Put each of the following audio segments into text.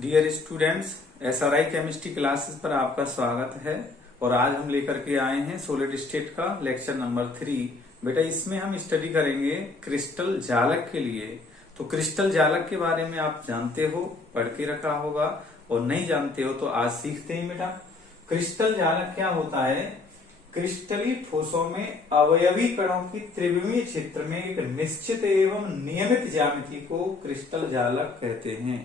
Dear students, SRI chemistry classes पर आपका स्वागत है। और आज हम लेकर के आए हैं सॉलिड स्टेट का लेक्चर नंबर 3। बेटा इसमें हम स्टडी करेंगे क्रिस्टल जालक के लिए। तो क्रिस्टल जालक के बारे में आप जानते हो, पढ़ के रखा होगा, और नहीं जानते हो तो आज सीखते हैं। बेटा क्रिस्टल जालक क्या होता है? क्रिस्टली ठोसों में अवयवी कणों की त्रिविमीय क्षेत्र में एक निश्चित एवं नियमित ज्यामिति को क्रिस्टल जालक कहते हैं।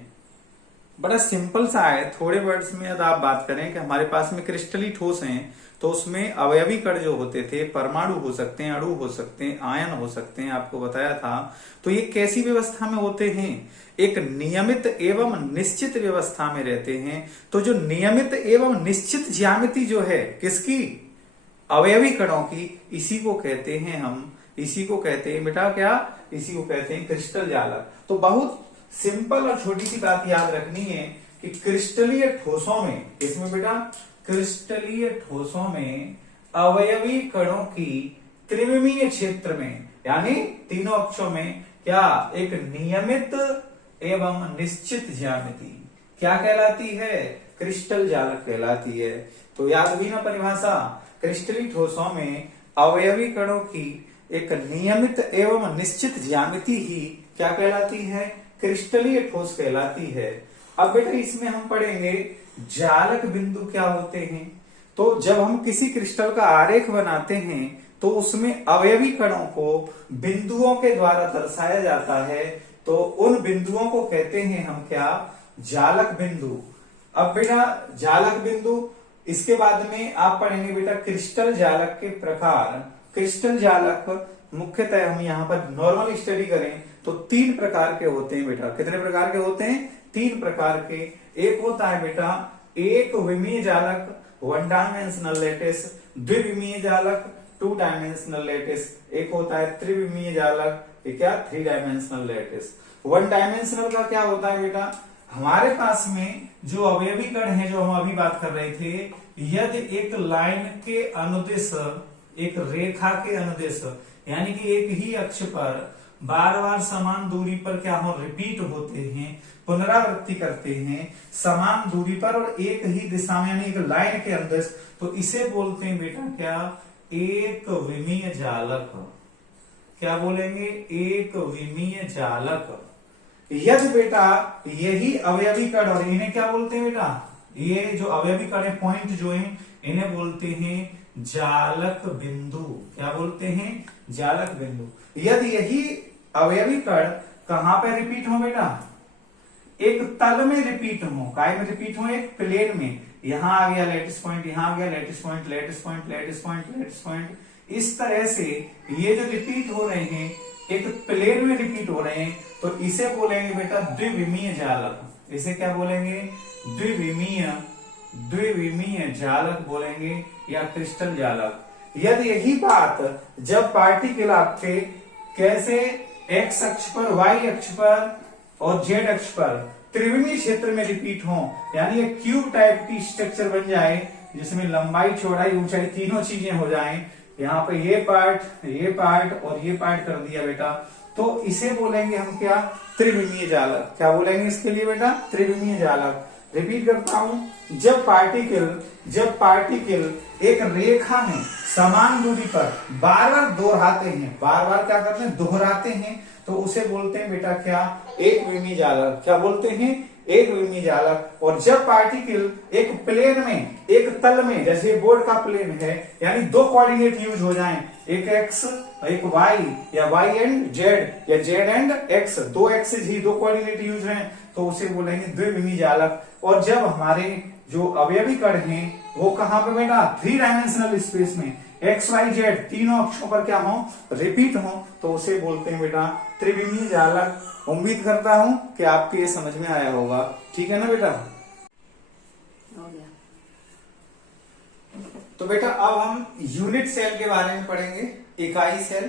बड़ा सिंपल सा है। थोड़े वर्ड्स में यदि आप बात करें कि हमारे पास में क्रिस्टली ठोस हैं तो उसमें अवयवी कण जो होते थे, परमाणु हो सकते हैं, अणु हो सकते हैं, आयन हो सकते हैं, आपको बताया था। तो ये कैसी व्यवस्था में होते हैं? एक नियमित एवं निश्चित व्यवस्था में रहते हैं। तो जो नियमित एवं निश्चित ज्यामिति जो है किसकी? अवयवी कणों की, इसी को कहते हैं हम, इसी को कहते हैं बेटा क्या? इसी को कहते हैं क्रिस्टल जालक। तो बहुत सिंपल और छोटी सी बात याद रखनी है कि क्रिस्टलीय ठोसों में, इसमें बेटा क्रिस्टलीय ठोसों में अवयवी कणों की त्रिविमीय क्षेत्र में, यानी तीनों अक्षों में क्या? एक नियमित एवं निश्चित ज्यामिति क्या कहलाती है? क्रिस्टल जालक कहलाती है। तो याद हुई ना परिभाषा? क्रिस्टलीय ठोसों में अवयवी कणों की एक नियमित एवं निश्चित ज्यामिति ही क्या कहलाती है? क्रिस्टलीय ठोस कहलाती है। अब बेटा इसमें हम पढ़ेंगे जालक बिंदु क्या होते हैं। तो जब हम किसी क्रिस्टल का आरेख बनाते हैं तो उसमें अवयवी कणों को बिंदुओं के द्वारा दर्शाया जाता है। तो उन बिंदुओं को कहते हैं हम क्या? जालक बिंदु। अब बेटा जालक बिंदु, इसके बाद में आप पढ़ेंगे बेटा क्रिस्टल जालक के प्रकार। क्रिस्टल जालक मुख्यतः हम यहाँ पर नॉर्मल स्टडी करें तो 3 प्रकार के होते हैं बेटा। कितने प्रकार के होते हैं? 3 प्रकार के। एक होता है बेटा एक विमीय जालक, 1 डायमेंशनल लैटिस। द्विविमीय जालक, 2 डायमेंशनल लैटिस। एक होता है त्रिविमीय जालक, ये क्या? 3 डायमेंशनल लैटिस। 1 डायमेंशनल का क्या होता है बेटा? हमारे पास में जो अवयवी कण है, जो हम अभी बात कर रहे थे, यदि एक लाइन के अनुदिश, एक रेखा के अनुदिश, यानी कि एक ही अक्ष पर बार बार समान दूरी पर क्या हो? रिपीट होते हैं, पुनरावृत्ति करते हैं समान दूरी पर और एक ही दिशा में, यानी एक लाइन के अंदर, तो इसे बोलते हैं बेटा क्या? एक विमीय जालक। क्या बोलेंगे? एक विमीय जालक। यदि बेटा यही अवयवी कण, और इन्हें क्या बोलते हैं बेटा? ये जो अवयवी कण है, पॉइंट जो है, इन्हें बोलते हैं जालक बिंदु। क्या बोलते हैं? जालक बिंदु। यदि यही अवयवी कण कहां पे रिपीट हो बेटा? एक तल में रिपीट हो। काय में रिपीट हो? एक प्लेन में। यहां आ गया लैटिस पॉइंट, यहां आ गया lattice point, lattice point, lattice point, lattice point. इस तरह से ये जो रिपीट हो रहे हैं एक प्लेन में रिपीट हो रहे हैं, तो इसे बोलेंगे बेटा द्विविमीय जालक। इसे क्या बोलेंगे? द्विविमीय जालक बोलेंगे, या क्रिस्टल जालक। यदि यही बात जब पार्टिकल आपके कैसे एक्स अक्ष पर, वाई अक्ष पर और जेड अक्ष पर त्रिविमीय क्षेत्र में रिपीट हो, यानी एक क्यूब टाइप की स्ट्रक्चर बन जाए जिसमें लंबाई, चौड़ाई, ऊंचाई तीनों चीजें हो जाएं, यहाँ पे ये पार्ट और ये पार्ट कर दिया बेटा, तो इसे बोलेंगे हम क्या? त्रिविमीय जालक। क्या बोलेंगे इसके लिए बेटा? त्रिविमीय जालक। रिपीट करता हूं, जब पार्टिकल एक रेखा में समान दूरी पर बार बार दोहराते हैं, बार बार क्या करते हैं? दोहराते हैं, तो उसे बोलते हैं बेटा क्या? एक विमीय जालक। क्या बोलते हैं? एक विमीय जालक। और जब पार्टिकल एक प्लेन में, एक तल में, जैसे बोर्ड का प्लेन है, यानी 2 कोऑर्डिनेट यूज हो जाएं, एक एक्स, एक वाई, या वाई एंड जेड, या Z and x, 2 axis he 2 coordinate use हैं, तो उसे बोलेंगे द्विविमीय जालक। और जब हमारे जो अवयवी कण हैं वो कहां पे बेटा? 3 डायमेंशनल स्पेस में, एक्स वाई जेड तीनों अक्षों पर क्या हो? रिपीट हो, तो उसे बोलते हैं बेटा त्रिविमीय जालक। उम्मीद करता हूं कि आपके ये समझ में आया होगा। ठीक है ना बेटा? हो गया। तो बेटा अब हम यूनिट सेल के बारे में पढ़ेंगे। इकाई सेल।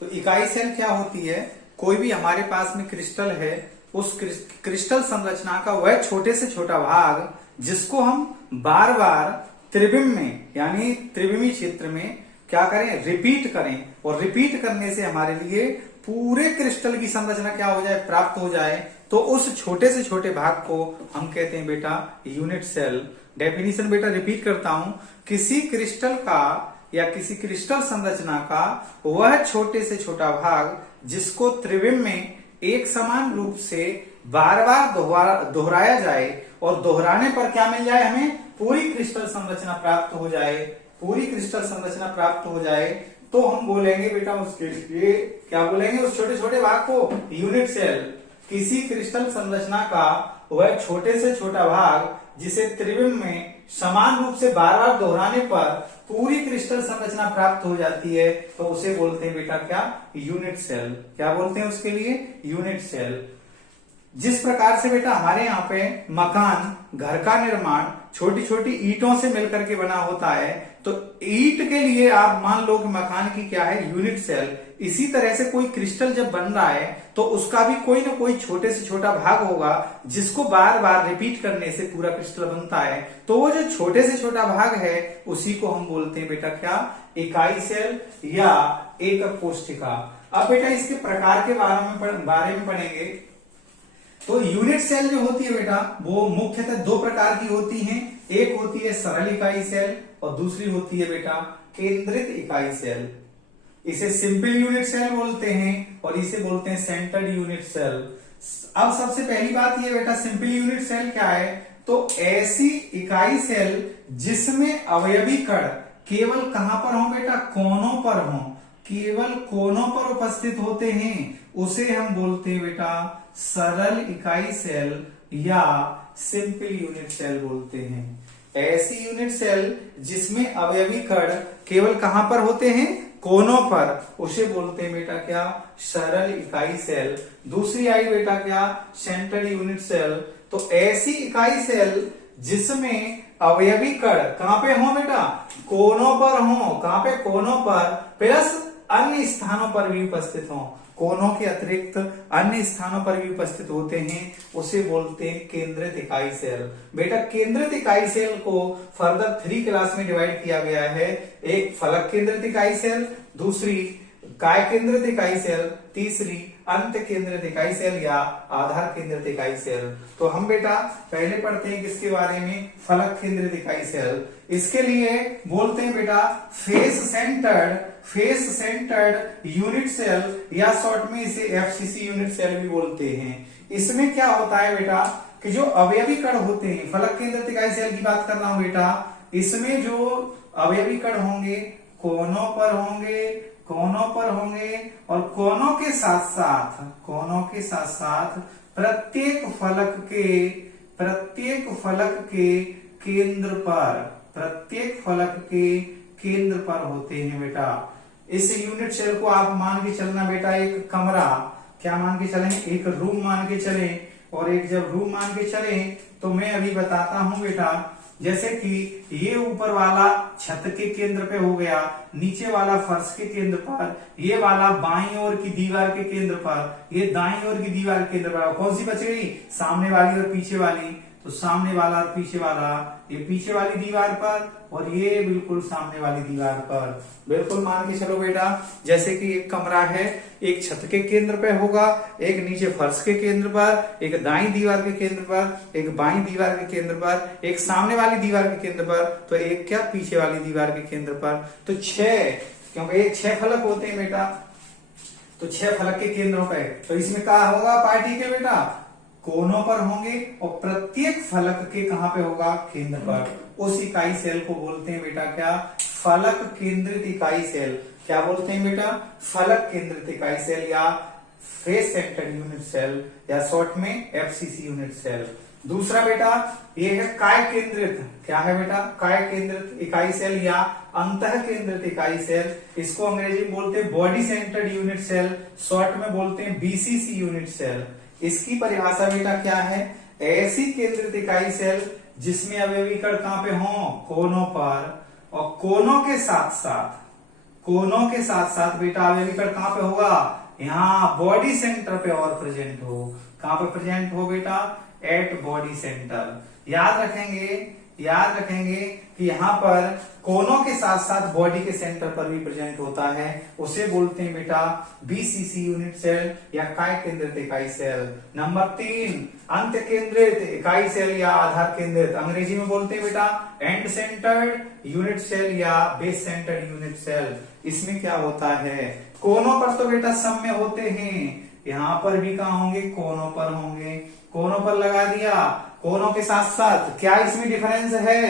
तो इकाई सेल क्या होती है? कोई भी हमारे पास में क्रिस्टल है, उस क्रिस्टल संरचना का वह छोटे से छोटा भाग जिसको हम बार बार त्रिविम में, यानी त्रिविमीय क्षेत्र में क्या करें? रिपीट करें। और रिपीट करने से हमारे लिए पूरे क्रिस्टल की संरचना क्या हो जाए, प्राप्त हो जाए, तो उस छोटे से छोटे भाग को हम कहते हैं बेटा यूनिट सेल। डेफिनेशन बेटा रिपीट करता हूं, किसी क्रिस्टल का या किसी क्रिस्टल संरचना का वह छोटे से छोटा भाग जिसको त्रिविम में एक समान रूप से बार बार दोहराया जाए और दोहराने पर क्या मिल जाए, हमें पूरी क्रिस्टल संरचना प्राप्त हो जाए, पूरी क्रिस्टल संरचना प्राप्त हो जाए, तो हम बोलेंगे बेटा उसके लिए क्या बोलेंगे, उस छोटे छोटे भाग को यूनिट सेल। किसी क्रिस्टल संरचना का वह छोटे से छोटा भाग जिसे त्रिविम में समान रूप से बार बार दोहराने पर पूरी क्रिस्टल संरचना प्राप्त हो जाती है, तो उसे बोलते हैं बेटा क्या, यूनिट सेल। क्या बोलते हैं उसके लिए, यूनिट सेल। जिस प्रकार से बेटा हमारे यहाँ पे मकान, घर का निर्माण छोटी छोटी ईंटों से मिलकर के बना होता है, तो ईंट के लिए आप मान लो कि मकान की क्या है, यूनिट सेल। इसी तरह से कोई क्रिस्टल जब बन रहा है तो उसका भी कोई ना कोई छोटे से छोटा भाग होगा जिसको बार बार रिपीट करने से पूरा क्रिस्टल बनता है, तो वो जो छोटे से छोटा भाग है उसी को हम बोलते हैं बेटा क्या, इकाई सेल या एकक कोशिका। अब बेटा इसके प्रकार के बारे में पढ़ेंगे। तो यूनिट सेल जो होती है बेटा वो मुख्यतः दो प्रकार की होती हैं, एक होती है सरल इकाई सेल और दूसरी होती है बेटा केंद्रित इकाई सेल। इसे सिंपल यूनिट सेल बोलते हैं और इसे बोलते हैं सेंटर्ड यूनिट सेल। अब सबसे पहली बात ये बेटा, सिंपल यूनिट सेल क्या है, तो ऐसी इकाई सेल जिसमें अवयवी कण केवल कहां पर हो बेटा, कोनों पर हो, केवल कोनों पर उपस्थित होते हैं, उसे हम बोलते हैं बेटा सरल इकाई सेल या सिंपल यूनिट सेल बोलते हैं। ऐसी यूनिट सेल जिसमें अवयवी कण केवल कहां पर होते हैं, कोनों पर, उसे बोलते हैं बेटा क्या, सरल इकाई सेल। दूसरी आई बेटा क्या, सेंट्रल यूनिट सेल। तो ऐसी इकाई सेल जिसमें अवयवी कण कहां पे हो बेटा, कोनों पर हो, कहां पे, कोनों पर, प्लस अन्य स्थानों पर भी उपस्थित हो, कोनों के अतिरिक्त अन्य स्थानों पर भी उपस्थित होते हैं, उसे बोलते हैं केंद्रित इकाई सेल। बेटा केंद्रित इकाई सेल को फर्दर 3 क्लास में डिवाइड किया गया है, एक फलक केंद्रित इकाई सेल, दूसरी काय केंद्रित इकाई सेल, तीसरी अंत केंद्रित इकाई सेल या आधार केंद्रित इकाई सेल। तो हम बेटा पहले पढ़ते हैं किसके बारे में, फलक केंद्रित इकाई सेल। इसके लिए बोलते हैं बेटा फेस सेंटर्ड यूनिट सेल या शॉर्ट में इसे एफसीसी यूनिट सेल भी बोलते हैं। इसमें क्या होता है बेटा कि जो अवयवी कण होते हैं, फलक केंद्रित इकाई सेल की बात कर रहा हूं बेटा, इसमें जो अवयवी कण होंगे कोनों पर होंगे और कोनों के साथ साथ प्रत्येक फलक के केंद्र पर होते हैं बेटा। इस यूनिट सेल को आप मान के चलना बेटा एक कमरा, क्या मान के चलें, एक रूम मान के चलें। और एक जब रूम मान के चलें तो मैं अभी बताता हूं बेटा, जैसे कि ये ऊपर वाला छत के केंद्र पे हो गया, नीचे वाला फर्श के केंद्र पर, ये वाला बाईं ओर की दीवार के केंद्र पर, ये दाईं ओर की दीवार के केंद्र पर। कौन सी बच गई, सामने वाली और पीछे वाली। तो सामने वाला और पीछे वाला, ये पीछे वाली दीवार पर और ये बिल्कुल सामने वाली दीवार पर। बिल्कुल मान के चलो बेटा, जैसे कि एक कमरा है, एक छत के केंद्र पे होगा, एक नीचे फर्श के केंद्र पर, एक दाईं दीवार के केंद्र पर, एक बाईं दीवार के केंद्र पर, एक सामने वाली दीवार के केंद्र पर, तो एक क्या, पीछे वाली दीवार के केंद्र पर। तो 6, क्योंकि एक 6 फलक होते हैं बेटा, तो 6 फलक के केंद्रों पे, तो इसमें क्या होगा पार्टी के बेटा, कोनों पर होंगे और प्रत्येक फलक के कहां पे होगा, केंद्र पर। उस इकाई सेल को बोलते हैं बेटा क्या, फलक केंद्रित इकाई सेल। क्या बोलते हैं बेटा, फलक केंद्रित इकाई सेल या फेस सेंटर्ड यूनिट सेल या शॉर्ट में एफसीसी यूनिट सेल। दूसरा बेटा ये है काय केंद्रित, क्या है बेटा, काय केंद्रित इकाई सेल या अंतः केंद्रित इकाई सेल। इसको अंग्रेजी में बोलते हैं body centred unit cell, short में बोलते हैं बीसीसी यूनिट सेल। इसकी परिभाषा बेटा क्या है, ऐसी केंद्रित इकाई सेल जिसमें अवयवी कण कहां पे हो, कोनों पर, और कोनों के साथ साथ बेटा अवयवी कण कहां पे होगा, यहाँ बॉडी सेंटर पे और प्रेजेंट हो। कहां पे प्रेजेंट हो बेटा, एट बॉडी सेंटर। याद रखेंगे याद रखेंगे कि यहाँ पर कोनों के साथ साथ बॉडी के सेंटर पर भी प्रेजेंट होता है, उसे बोलते हैं बेटा बीसीसी यूनिट सेल या काय केंद्रित इकाई सेल। नंबर 3 अंत केंद्रित इकाई सेल या आधार केंद्रित, अंग्रेजी में बोलते हैं बेटा एंड सेंटर्ड यूनिट सेल या बेस सेंटर्ड यूनिट सेल। इसमें क्या होता है, कोनों पर तो बेटा सब में होते हैं, यहाँ पर भी कहा होंगे, कोनों पर होंगे, कोनों पर लगा दिया। कोनों के साथ साथ क्या इसमें डिफरेंस है,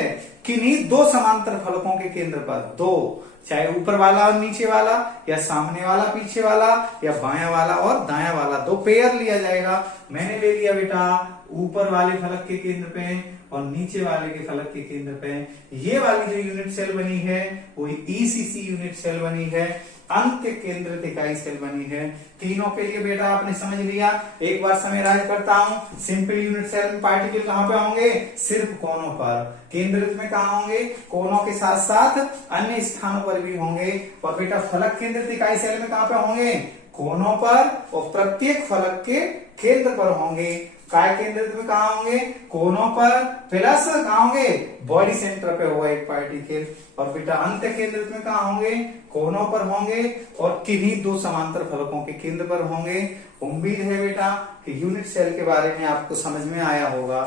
किन्हीं दो समांतर फलकों के केंद्र पर, दो, चाहे ऊपर वाला और नीचे वाला, या सामने वाला पीछे वाला, या बायां वाला और दायां वाला, दो पेयर लिया जाएगा। मैंने ले लिया बेटा ऊपर वाले फलक के केंद्र पे और नीचे वाले के फलक के केंद्र पे। ये वाली जो यूनिट सेल बनी है वो ईसीसी यूनिट सेल बनी है, अंत केंद्रित इकाई सेल बनी है। तीनों के लिए बेटा आपने समझ लिया। एक बार समराइज करता हूं, सिंपल यूनिट सेल में पार्टिकल कहां पे होंगे, सिर्फ कोनों पर। केंद्रित में कहा होंगे, कोनों के साथ साथ अन्य स्थानों पर भी होंगे। और बेटा फलक केंद्रित इकाई सेल में कहां पे होंगे, कोनों पर और प्रत्येक फलक के केंद्र पर होंगे। काय केंद्रित में कहा होंगे, कोनों पर प्लस कहा होंगे, बॉडी सेंटर पे होगा एक पार्टिकल। और बेटा अंत केंद्रित में कहा होंगे, कोनों पर होंगे और किन्हीं दो समांतर फलकों के केंद्र पर होंगे। उम्मीद है बेटा कि यूनिट सेल के बारे में आपको समझ में आया होगा।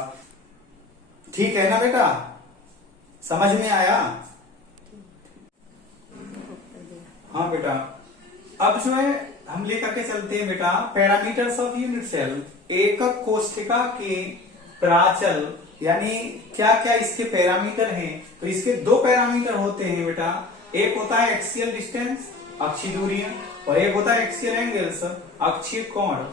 ठीक है ना बेटा, समझ में आया? हाँ बेटा, अब जो है हम लेकर के चलते हैं बेटा पैरामीटर्स ऑफ यूनिट सेल। एकक कोशिका के प्राचल यानी क्या क्या इसके पैरामीटर हैं, तो इसके दो पैरामीटर होते हैं बेटा। एक होता है एक्सियल डिस्टेंस, अक्षीय दूरियां, और एक होता है एक्सियल एंगल्स, अक्षीय कोण।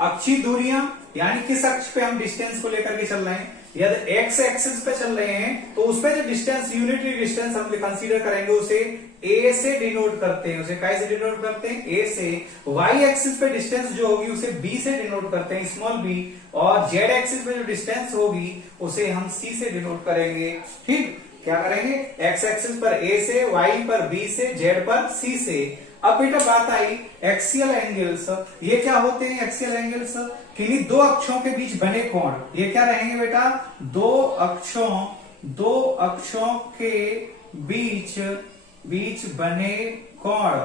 अक्षीय दूरियां यानी किस अक्ष पे हम डिस्टेंस को लेकर के चल रहे हैं। यदि एक्स एक्सिस पे चल रहे हैं तो उस पे जो डिस्टेंस, यूनिटरी डिस्टेंस हम कंसीडर करेंगे उसे ए से डिनोट करते हैं। उसे कैसे डिनोट करते हैं, ए से। वाई एक्सिस पे डिस्टेंस जो होगी उसे बी से डिनोट करते हैं, स्मॉल बी। और जेड एक्सिस पे जो डिस्टेंस होगी उसे हम सी से डिनोट करेंगे। ठीक, क्या करेंगे, एक्स एक्सिस पर ए से, वाई पर बी से, जेड पर सी से। अब बेटा बात आई एक्सियल एंगल्स। ये क्या होते हैं एक्सियल एंगल्स, किन्हीं दो अक्षों के बीच बने कोण। ये क्या रहेंगे बेटा, दो अक्षों के बीच बने कोण।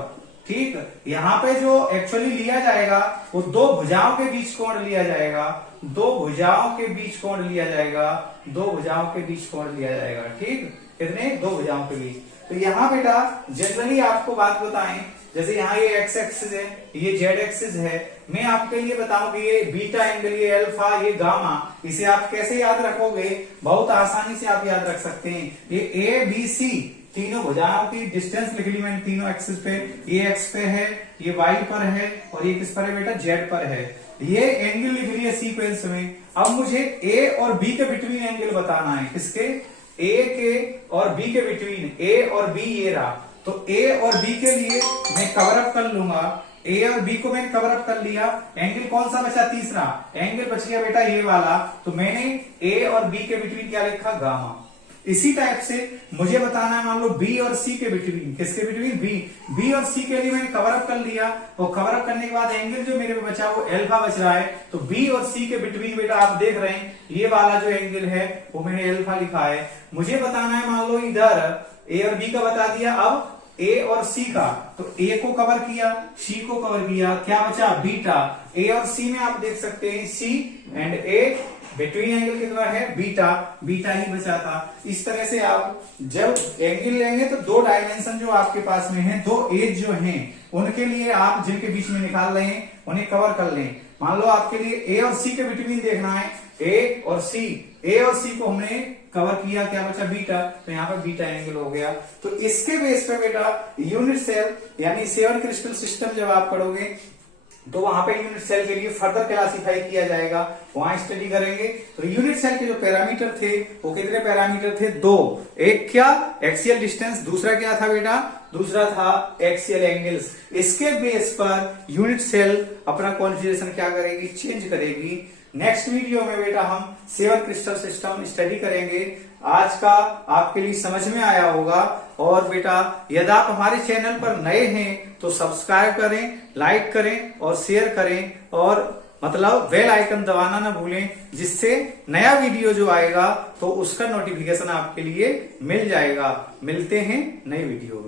ठीक, यहाँ पे जो एक्चुअली लिया जाएगा वो दो भुजाओं के बीच कोण लिया जाएगा, दो भुजाओं के बीच कोण लिया जाएगा, दो भुजाओं के बीच कोण लिया जाएगा। ठीक, कितने, दो भुजाओं के बीच। तो यहाँ बेटा जनरली आपको बात बताएं, जैसे यहाँ ये एक्स एक्सिस है, ये जेड एक्सिस है। मैं आपके लिए बताऊं कि ये बीटा एंगल, ये अल्फा, ये गामा, इसे आप कैसे याद रखोगे, बहुत आसानी से आप याद रख सकते हैं। ये ए बी सी तीनों भुजाओं की डिस्टेंस लिख ली मैंने तीनों एक्सिस पे। ये एक्स पे है, ये वाई पर है और ये किस पर है बेटा, जेड पर है। ये एंगल लिख लिया सीक्वेंस में। अब मुझे ए और बी के बिटवीन एंगल बताना है, किसके, ए के और बी के बिटवीन। ए और बी ये रहा, तो ए और बी के लिए मैं कवर अप कर लूंगा। ए और बी को मैंने कवर अप कर लिया। एंगल कौन सा बचा, तीसरा एंगल बच गया बेटा ये वाला। तो मैंने ए और बी के बिटवीन क्या लिखा, गामा। इसी टाइप से मुझे बताना है, मान लो बी और सी के बिटवीन, किसके बिटवीन, बी और सी के लिए मैंने कवर अप कर लिया। और कवर अप करने के बाद एंगल जो मेरे में बचा वो एल्फा बच रहा है। तो बी और सी के बिटवीन बेटा आप देख रहे हैं ये वाला जो एंगल है वो मैंने एल्फा लिखा है। मुझे बताना है, मान लो इधर ए और बी का बता दिया, अब ए और सी का। तो ए को कवर किया, सी को कवर किया, क्या बचा, बीटा। ए और सी में आप देख सकते हैं सी एंड ए, बिटवीन एंगल कितना है, बीटा, बीटा ही बचा था। इस तरह से आप जब एंगल लेंगे तो दो डायमेंशन जो आपके पास में है, दो एज जो हैं, उनके लिए आप जिनके बीच में निकाल रहे हैं उन्हें कवर कर लें। मान लो आपके लिए ए और सी के बिटवीन देखना है, ए और सी को हमने कवर किया, क्या बचा, बीटा। तो यहाँ पर बीटा एंगल हो गया। तो इसके बेस पे बेटा यूनिट सेल यानी 7 क्रिस्टल सिस्टम जब आप पढ़ोगे तो वहां पे यूनिट सेल के लिए फर्दर क्लासिफाई किया जाएगा, वहां स्टडी करेंगे। तो यूनिट सेल के जो पैरामीटर थे वो कितने पैरामीटर थे, दो। एक क्या, एक्सियल डिस्टेंस, दूसरा क्या था बेटा, दूसरा था एक्सियल एंगल्स। इसके बेस पर यूनिट सेल अपना कॉन्फ़िगरेशन क्या करेगी, चेंज करेगी। नेक्स्ट वीडियो में बेटा हम 7 क्रिस्टल सिस्टम स्टडी करेंगे। आज का आपके लिए समझ में आया होगा। और बेटा यदि आप हमारे चैनल पर नए हैं तो सब्सक्राइब करें, लाइक करें और शेयर करें। और मतलब बेल आइकन दबाना ना भूलें, जिससे नया वीडियो जो आएगा तो उसका नोटिफिकेशन आपके लिए मिल जाएगा। मिलते हैं नई वीडियो में।